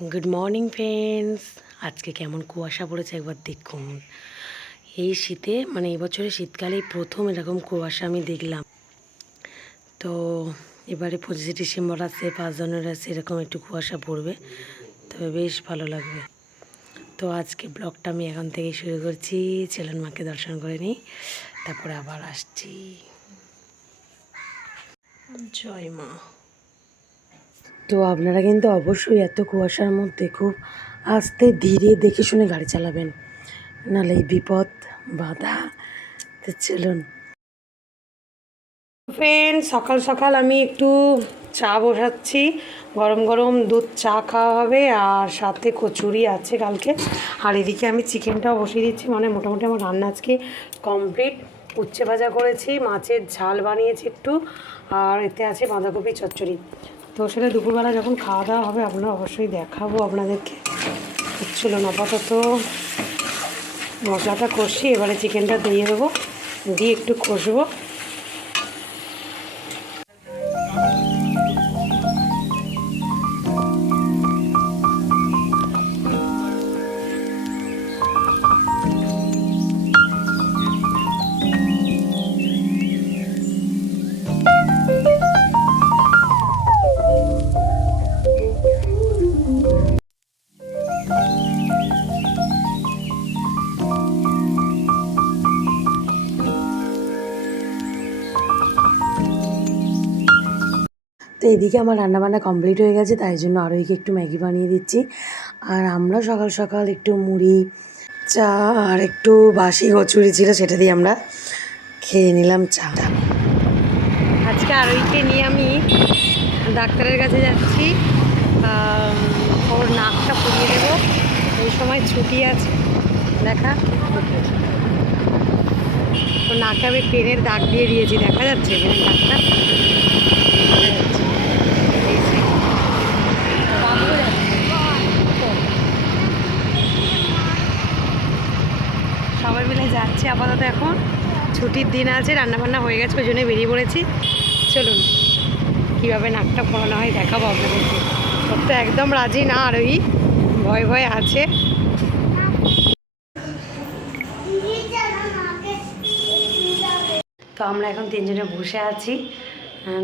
Good morning friends আজকে কেমন কুয়াশা পড়েছে একবার দেখুন। এই শীতে মানে এই বছরে শীতকালেই প্রথম এরকম কুয়াশা আমি দেখলাম। তো এবারে পঁচিশে ডিসেম্বর আছে পাঁচ জানুয়ারি আছে এরকম একটু কুয়াশা পড়বে। তবে বেশ ভালো লাগবে। তো আজকে ব্লগটা আমি এখন থেকে শুরু করছি। ছেলের মাকে দর্শন করে নিই। তারপরে আবার আসছি। জয় মা। তো আপনারা কিন্তু অবশ্যই এত কুয়াশার মধ্যে খুব আস্তে ধীরে দেখে শুনে গাড়ি চালাবেন। নাহলে বিপদ, বাধা, তো চলুন। ফ্রেন্ড সকাল সকাল আমি একটু চা বসাচ্ছি। গরম গরম দুধ চা খাওয়া হবে আর সাথে কচুরি আছে কালকে। আর এদিকে আমি চিকেনটাও বসিয়ে দিচ্ছি। মানে মোটামুটি আমার রান্না আজকে কমপ্লিট উচ্ছে ভাজা করেছি, মাছের ঝাল বানিয়েছি একটু। আর এতে আছে বাঁধাকপি চচ্চড়ি। তো সেটা দুপুরবেলা যখন খাওয়া দাওয়া হবে আপনারা অবশ্যই দেখাবো আপনাদেরকে। চলুন আপাতত মশলাটা কষি এবারে চিকেনটা দিয়ে দেবো। দিয়ে একটু কষবো। তো এদিকে আমার রান্নাবান্না কমপ্লিট হয়ে গেছে, তাই জন্য আরোহীকে একটু ম্যাগি বানিয়ে দিচ্ছি। আর আমরা সকাল সকাল একটু মুড়ি, চা আর একটু বাসি কচুরি ছিল, সেটা দিয়ে আমরা খেয়ে নিলাম চা। আজকে আরোহীকে নিয়ে আমি ডাক্তারের কাছে যাচ্ছি। ওর নাকটা পুড়িয়ে দেবো। এই সময় ছুটি আছে। দেখা। তো নাকে আমি পেনের দাগ দিয়ে দিয়েছি, দেখা যাচ্ছে পেনের দাগটা এই যে। সবাই মিলে যাচ্ছি আপাতত এখন ছুটির দিন আছে রান্নাবান্না হয়ে গেছে ওই জন্য বেরিয়ে পড়েছি। চলুন কীভাবে নাকটা ফোড়ানো হয় দেখাবো আপনাদেরকে। ওর তো একদম রাজি না আর ওই ভয় ভয় আছে। তো আমরা এখন তিনজনে বসে আছি।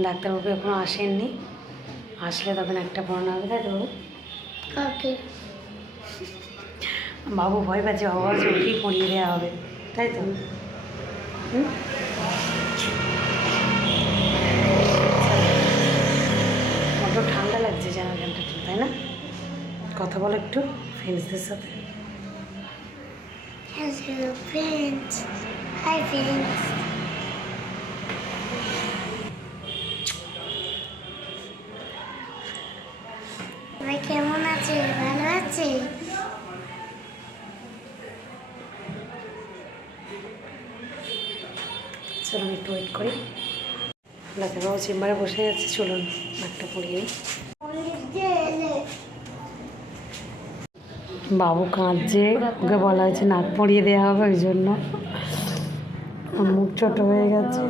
ডাক্তারবাবু এখনও আসেননি। আসলে তখন একটা পড়ানো হবে তাই তো বাবু? বাবু ভয় পাচ্ছে বাবু ওকেই পড়িয়ে দেওয়া হবে তাই তো? বড্ড ঠান্ডা লাগছে জামা প্যান্টটা তাই না? কথা বলো একটু ফ্রেন্ডসদের সাথে। ফ্রেন্ডস হাই ফ্রেন্ডস কেমন আছে? ভালো আছে চলুন একটু ওয়েট করি। ডাক্তারবাবু চেম্বারে বসে যাচ্ছে চলুন একটা পড়িয়ে বাবু কাঁদছে ওকে বলা হয়েছে নাক পরিয়ে দেওয়া হবে ওই জন্য। মুখ ছোট হয়ে গেছে।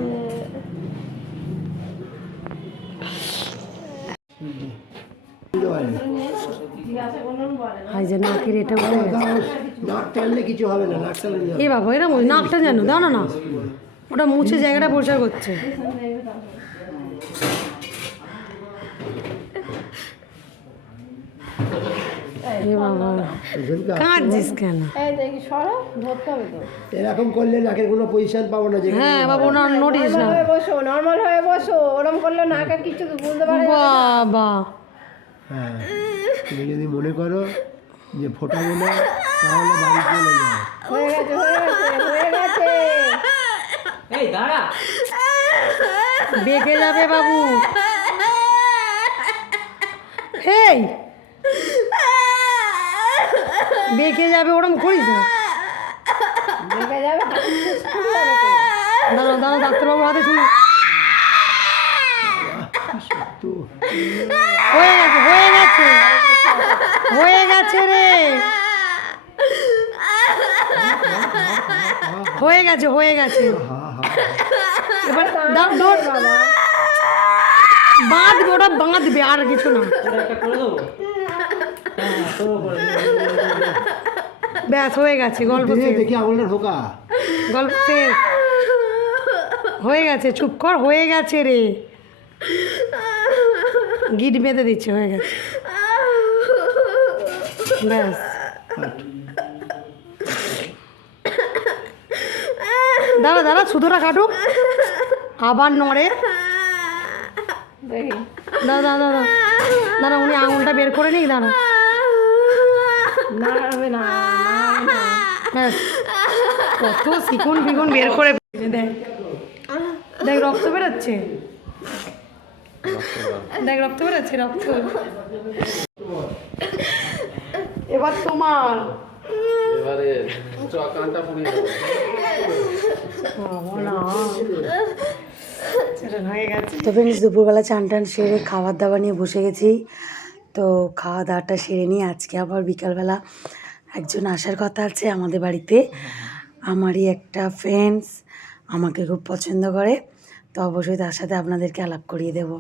হাই যে নাকের এটা নাক টানলে কিছু হবে না নাক টানলে এ বাবা এরকম নাকটা জানো দাও না না। ওটা মুছে জায়গাটা পরিষ্কার করছে। কাঁদছিস কেন? এরকম করলে নাকের কোনো পজিশন পাবো না হ্যাঁ বাবু না নোটিস না হয়ে বসো নর্মাল হয়ে বসো ওরম করলে নাকে কিছু বুঝতে পারে বাবা। হ্যাঁ তুমি যদি মনে করো যে ফোটাবো না তাহলে বাড়ি চলে যাও। হয়ে গেছে হয়ে গেছে হয়ে গেছে। বেঁকে যাবে বাবু। এই বেঁকে যাবে ওরম করিস না। দেখে যাবে দাঁড়া দাঁড়া ডাক্তারবাবুর হাতে শুনি। হয়ে গেছে হয়ে গেছে। হয়ে গেছে রে। হয়ে গেছে হয়ে গেছে। এবার দাও দৌড় বাঁধবে ওটা বাঁধবে আর কিছু না ব্যাস হয়ে গেছে গল্প দেখি আঙুলটা ঢোকা গল্প হয়ে গেছে চুপ কর হয়ে গেছে রে গিট বেঁধে দিচ্ছে হয়ে গেছে ব্যাস। দাঁড়া দাঁড়া সুতোটা কাটুক আবার নড়ে। দেখি। দাঁড়া দাঁড়া দাঁড়া। দাঁড়া উনি আঙুলটা বের করে নিক দাঁড়া। না হবে না না। হবে কত শিকুন ফিকুন বের করে দেখ। দেখ রক্ত বেরোচ্ছে। দেখ রক্ত বেরোচ্ছে রক্ত। এবার তোমার। এবারে চ কানটা পুড়িয়ে দেবো বাবা না। সেটা হয়ে গেছে তো ফ্রেন্ডস দুপুরবেলা চান টান সেরে খাবার দাবার নিয়ে বসে গেছি। তো খাওয়া দাওয়াটা সেরে নিয়ে আজকে আবার বিকালবেলা একজন আসার কথা আছে আমাদের বাড়িতে। আমারই একটা ফ্রেন্ডস আমাকে খুব পছন্দ করে। তো অবশ্যই তার সাথে আপনাদেরকে আলাপ করিয়ে দেবো।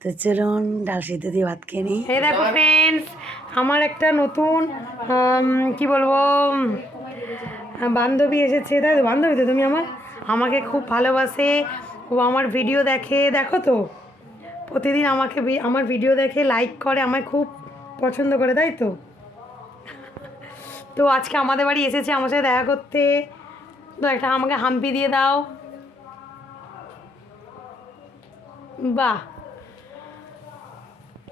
তো চলুন ডাল সিদ্ধ দিয়ে ভাত খেয়ে নিই। এই দেখো ফ্রেন্ডস আমার একটা নতুন কি বলব বান্ধবী এসেছে। তাই তো বান্ধবী তো তুমি আমার আমাকে খুব ভালোবাসে। ও আমার ভিডিও দেখে, দেখো তো। প্রতিদিন আমাকে আমার ভিডিও দেখে লাইক করে, আমায় খুব পছন্দ করে, তাই তো? তো আজকে আমাদের বাড়ি এসেছে, আমার সাথে দেখা করতে। তো একটা আমাকে হাম্পি দিয়ে দাও। বাহ।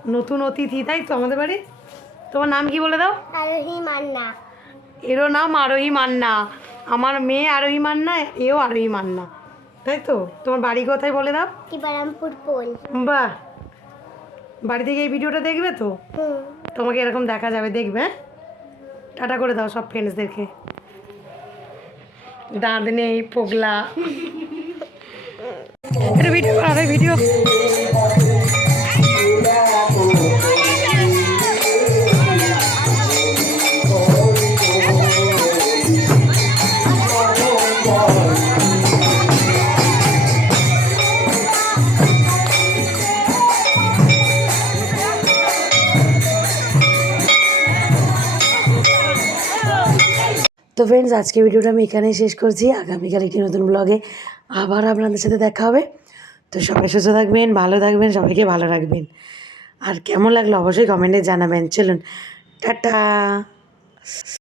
নতুন অতিথি, তাই তো আমাদের বাড়ি? তোমার নাম কি বলে দাও? আরোহী মান্না। এরও নাম আরোহী মান্না। আমার মেয়ে আরোহী মান্না এও আরোহী মান্না। তাই তো? তোমার বাড়ি কোথায় বলে দাও? কিবারামপুর পোল। বাহ! বাড়ি থেকে এই ভিডিওটা দেখবে তো? তোমাকে এরকম দেখা যাবে দেখবে হ্যাঁ? টাটা করে দাও সব ফ্রেন্ডসদেরকে দাঁত নেই পোগলা। ভিডিও ভিডিও তো ফ্রেন্ডস আজকে ভিডিওটা আমি এখানেই শেষ করছি। আগামীকাল একটি নতুন ব্লগে আবার আপনাদের সাথে দেখা হবে। তো সবাই সুস্থ থাকবেন, ভালো থাকবেন, সবাইকে ভালো রাখবেন। আর কেমন লাগল অবশ্যই কমেন্টে জানাবেন। চলুন, টাটা!